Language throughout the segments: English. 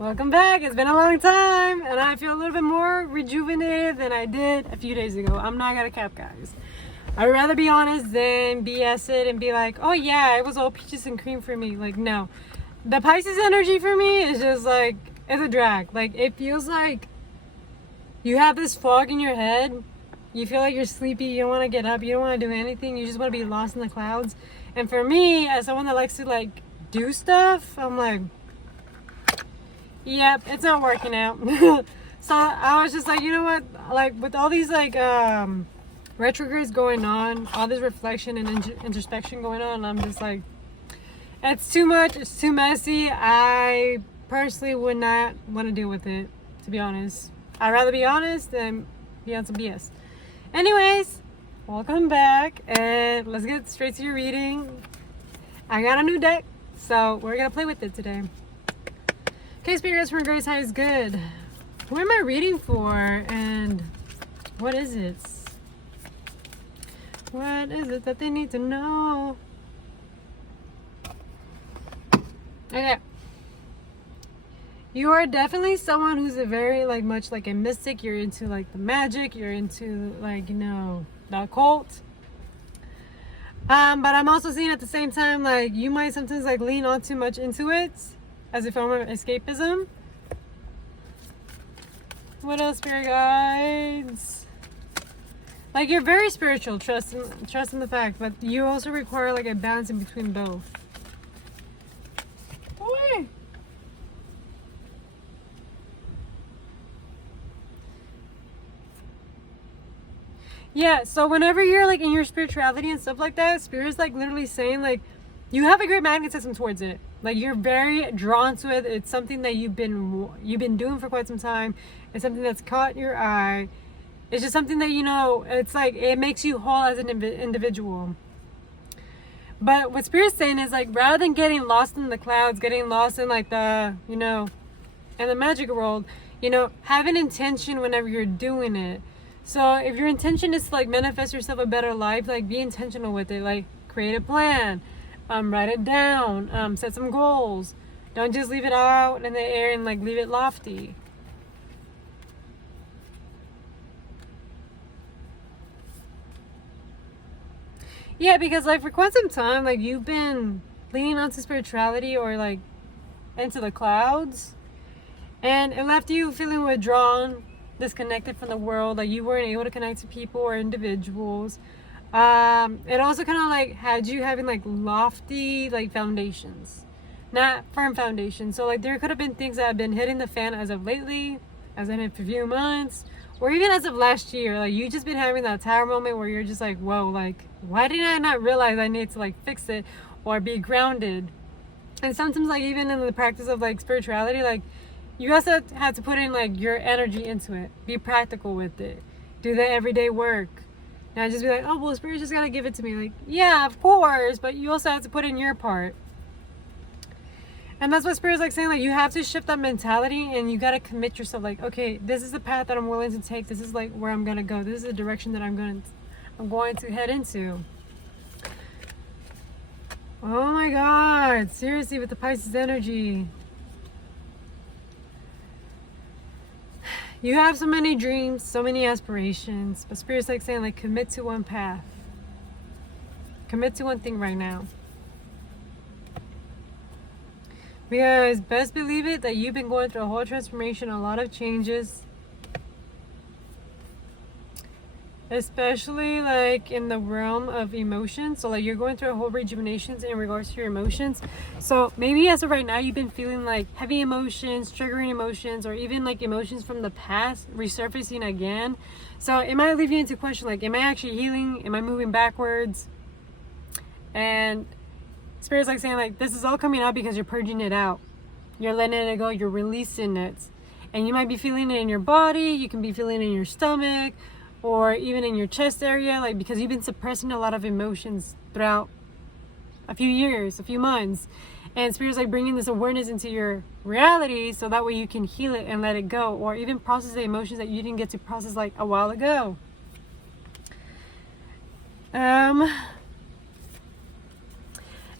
Welcome back. It's been a long time and I feel a little bit more rejuvenated than I did a few days ago. I'm not gonna cap, guys. I'd rather be honest than BS it and be like, oh yeah, it was all peaches and cream for me. Like, no. The Pisces energy for me is just like, it's a drag. Like, it feels like you have this fog in your head. You feel like you're sleepy. You don't want to get up. You don't want to do anything. You just want to be lost in the clouds. And for me, as someone that likes to like do stuff, I'm like, yep, it's not working out. So I was just like, you know what? Like with all these like retrogrades going on, all this reflection and introspection going on, I'm just like, it's too much. It's too messy. I personally would not want to deal with it, to be honest. I'd rather be honest than be on some BS. Anyways, welcome back and let's get straight to your reading. I got a new deck, so we're gonna play with it today. Okay, spirits from Grace High is good. Who am I reading for and what is it? What is it that they need to know? Okay. You are definitely someone who's a very like much like a mystic. You're into like the magic, you're into like, you know, the occult. But I'm also seeing at the same time like you might sometimes like lean on too much into it as a form of escapism. What else, spirit guides? Like you're very spiritual, trust in the fact, but you also require like a balance in between both. Boy. Yeah, so whenever you're like in your spirituality and stuff like that, spirit's like literally saying like you have a great magnetism towards it. Like you're very drawn to it. It's something that you've been doing for quite some time. It's something that's caught your eye. It's just something that, you know, it's like it makes you whole as an individual. But what spirit's saying is like rather than getting lost in the clouds, getting lost in like the, you know, in the magic world, you know, have an intention whenever you're doing it. So if your intention is to like manifest yourself a better life, like be intentional with it. Like create a plan, write it down, set some goals. Don't just leave it out in the air and like leave it lofty. Yeah, because like for quite some time, like you've been leaning onto spirituality or like into the clouds, and it left you feeling withdrawn, disconnected from the world. Like you weren't able to connect to people or individuals. It also kind of like had you having like lofty like foundations, not firm foundations. So like there could have been things that have been hitting the fan as of lately, as in a few months, or even as of last year. Like you just been having that tower moment where you're just like, whoa, like why did I not realize I need to like fix it or be grounded? And sometimes like even in the practice of like spirituality, like you also have to put in like your energy into it. Be practical with it. Do the everyday work. Now just be like, oh well, spirit just gotta give it to me. Like, yeah, of course, but you also have to put in your part. And that's what spirit's like saying, like you have to shift that mentality and you gotta commit yourself, like, okay, this is the path that I'm willing to take, this is like where I'm gonna go, this is the direction that I'm going to head into. Oh my god, seriously, with the Pisces energy. You have so many dreams, so many aspirations, but spirit's like saying like commit to one path. Commit to one thing right now. Because best believe it that you've been going through a whole transformation, a lot of changes. Especially like in the realm of emotions. So like you're going through a whole rejuvenation in regards to your emotions. So maybe as of right now you've been feeling like heavy emotions, triggering emotions, or even like emotions from the past resurfacing again. So it might leave you into question like, am I actually healing? Am I moving backwards? And spirit's like saying like this is all coming out because you're purging it out. You're letting it go, you're releasing it. And you might be feeling it in your body, you can be feeling it in your stomach, or even in your chest area, like because you've been suppressing a lot of emotions throughout a few years, a few months. And spirit's like bringing this awareness into your reality so that way you can heal it and let it go, or even process the emotions that you didn't get to process like a while ago.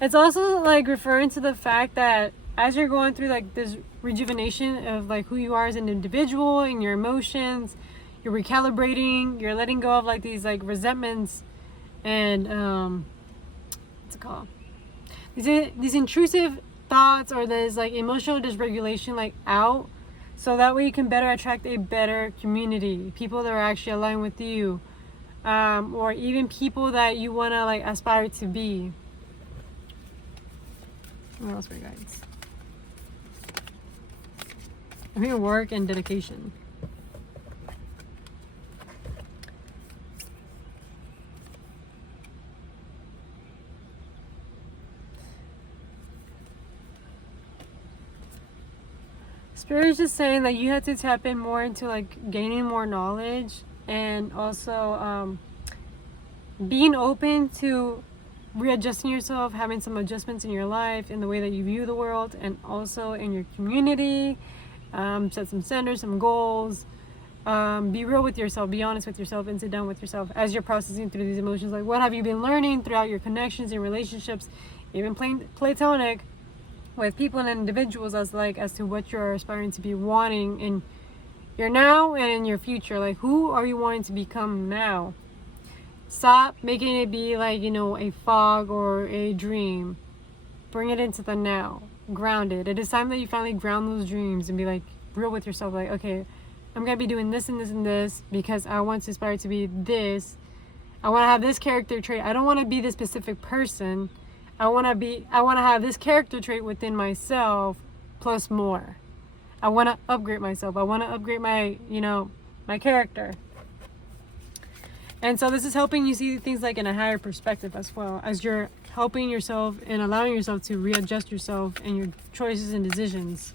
It's also like referring to the fact that as you're going through like this rejuvenation of like who you are as an individual and your emotions. You're recalibrating, you're letting go of like these like resentments and what's it called, these intrusive thoughts or this like emotional dysregulation like out, so that way you can better attract a better community, people that are actually aligned with you, or even people that you want to like aspire to be. What else for you guys? I mean, work and dedication. Spirit is just saying that you have to tap in more into like gaining more knowledge, and also being open to readjusting yourself, having some adjustments in your life, in the way that you view the world, and also in your community. Set some standards, some goals. Be real with yourself, be honest with yourself, and sit down with yourself as you're processing through these emotions. Like, what have you been learning throughout your connections and relationships, even platonic, with people and individuals, as to what you're aspiring to be wanting in your now and in your future. Like, who are you wanting to become now? Stop making it be like, a fog or a dream. Bring it into the now. Ground it. It is time that you finally ground those dreams and be like real with yourself. Like, okay, I'm gonna be doing this and this and this because I want to aspire to be this. I want to have this character trait. I don't want to be this specific person. I want to have this character trait within myself plus more. I want to upgrade myself. I want to upgrade my, my character. And so this is helping you see things like in a higher perspective, as well as you're helping yourself and allowing yourself to readjust yourself and your choices and decisions.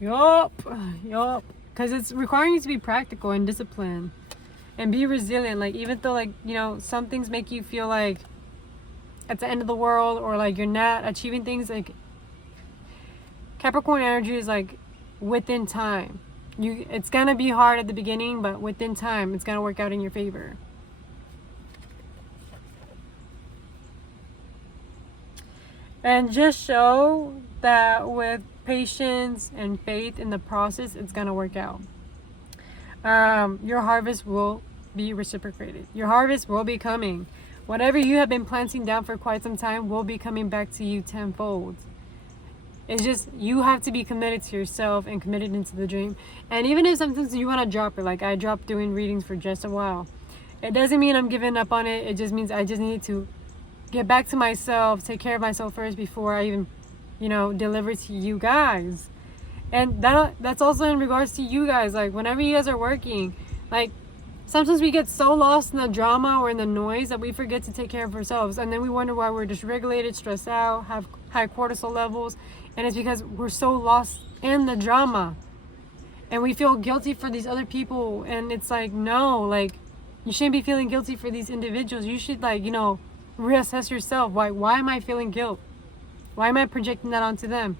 Yup. Because it's requiring you to be practical and disciplined and be resilient. Like, even though some things make you feel like at the end of the world, or like you're not achieving things, like Capricorn energy is like within time. It's gonna be hard at the beginning, but within time it's gonna work out in your favor. And just show that with patience and faith in the process, it's gonna work out. Your harvest will be reciprocated. Your harvest will be coming. Whatever you have been planting down for quite some time will be coming back to you tenfold. It's just, you have to be committed to yourself and committed into the dream. And even if sometimes you want to drop it, like I dropped doing readings for just a while, it doesn't mean I'm giving up on it. It just means I just need to get back to myself, take care of myself first before I even, deliver to you guys. And that's also in regards to you guys. Like, whenever you guys are working, like, sometimes we get so lost in the drama or in the noise that we forget to take care of ourselves. And then we wonder why we're dysregulated, stressed out, have high cortisol levels. And it's because we're so lost in the drama. And we feel guilty for these other people. And it's like, no, like, you shouldn't be feeling guilty for these individuals. You should, reassess yourself. Why am I feeling guilt? Why am I projecting that onto them?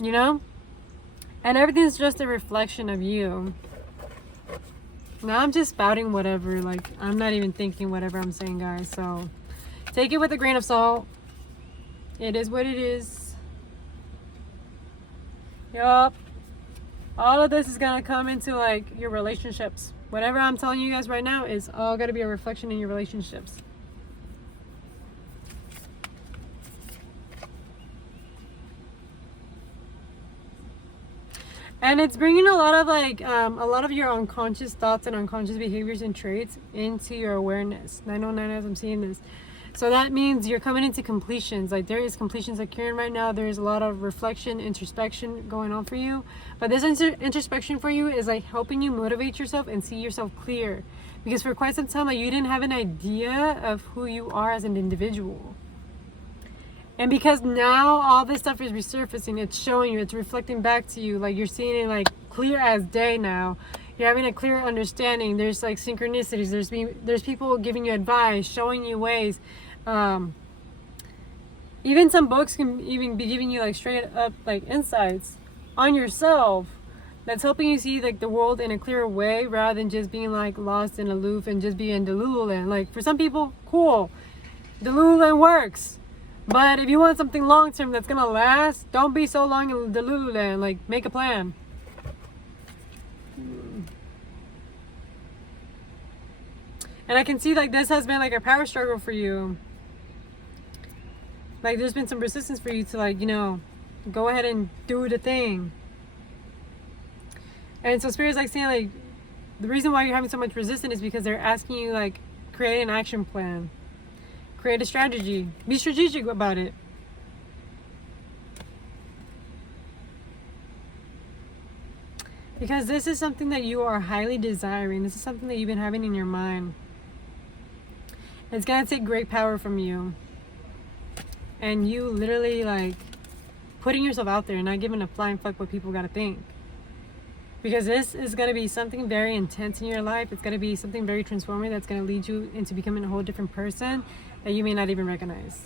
And everything's just a reflection of you. Now I'm just spouting whatever. Like, I'm not even thinking whatever I'm saying, guys. So take it with a grain of salt. It is what it is. Yup. All of this is gonna come into your relationships. Whatever I'm telling you guys right now is all gonna be a reflection in your relationships. And it's bringing a lot of your unconscious thoughts and unconscious behaviors and traits into your awareness. 909 as I'm seeing this. So that means you're coming into completions. Like, there is completions occurring right now. There is a lot of reflection, introspection going on for you. But this introspection for you is helping you motivate yourself and see yourself clear. Because for quite some time, you didn't have an idea of who you are as an individual. And because now all this stuff is resurfacing, it's showing you, it's reflecting back to you. You're seeing it clear as day now. You're having a clear understanding. There's synchronicities. There's people giving you advice, showing you ways. Even some books can even be giving you straight up insights on yourself. That's helping you see the world in a clearer way, rather than just being lost and aloof and just being Delulu land. For some people, cool, Delulu land works. But if you want something long term that's gonna last, don't be so long in the Lululand. Like, make a plan. And I can see like this has been like a power struggle for you. Like there's been some resistance for you to like, you know, go ahead and do the thing. And so Spirit's like saying like the reason why you're having so much resistance is because they're asking you like create an action plan. Create a strategy. Be strategic about it. Because this is something that you are highly desiring. This is something that you've been having in your mind. It's gonna take great power from you. And you literally like putting yourself out there and not giving a flying fuck what people gotta think. Because this is gonna be something very intense in your life. It's gonna be something very transformative that's gonna lead you into becoming a whole different person that you may not even recognize.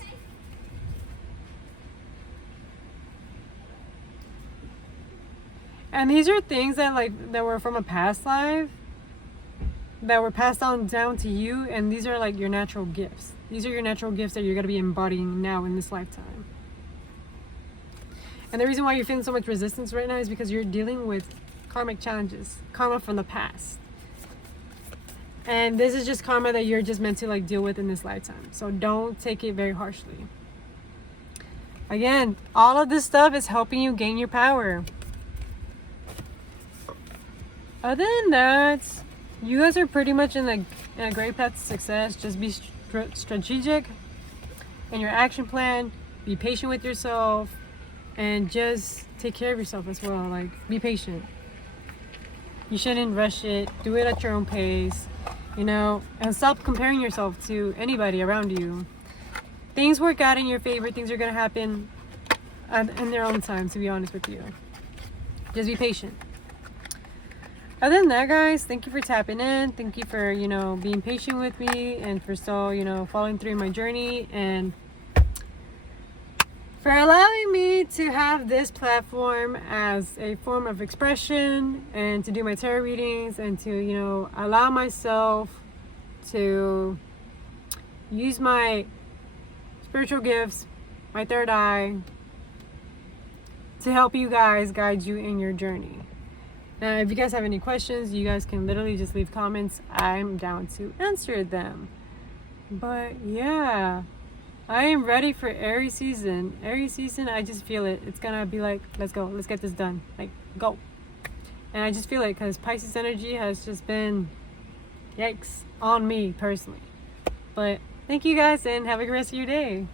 And these are things that like that were from a past life that were passed on down to you, and these are like your natural gifts. These are your natural gifts that you're going to be embodying now in this lifetime. And the reason why you're feeling so much resistance right now is because you're dealing with karmic challenges, karma from the past. And this is just karma that you're just meant to like deal with in this lifetime. So don't take it very harshly. Again, all of this stuff is helping you gain your power. Other than that, you guys are pretty much in a great path to success. Just be strategic in your action plan. Be patient with yourself, and just take care of yourself as well. Like, be patient. You shouldn't rush it. Do it at your own pace, you know, and stop comparing yourself to anybody around you. Things work out in your favor. Things are gonna happen in their own time. To be honest with you, just be patient. Other than that, guys, thank you for tapping in. Thank you for, you know, being patient with me and for still, you know, following through my journey and for allowing me to have this platform as a form of expression and to do my tarot readings and to, you know, allow myself to use my spiritual gifts, my third eye, to help you guys guide you in your journey. Now, if you guys have any questions, you guys can literally just leave comments. I'm down to answer them. But yeah, I am ready for Aries season. Aries season, I just feel it. It's gonna be like, let's go. Let's get this done. Like, go. And I just feel it because Pisces energy has just been, yikes, on me personally. But thank you guys and have a good rest of your day.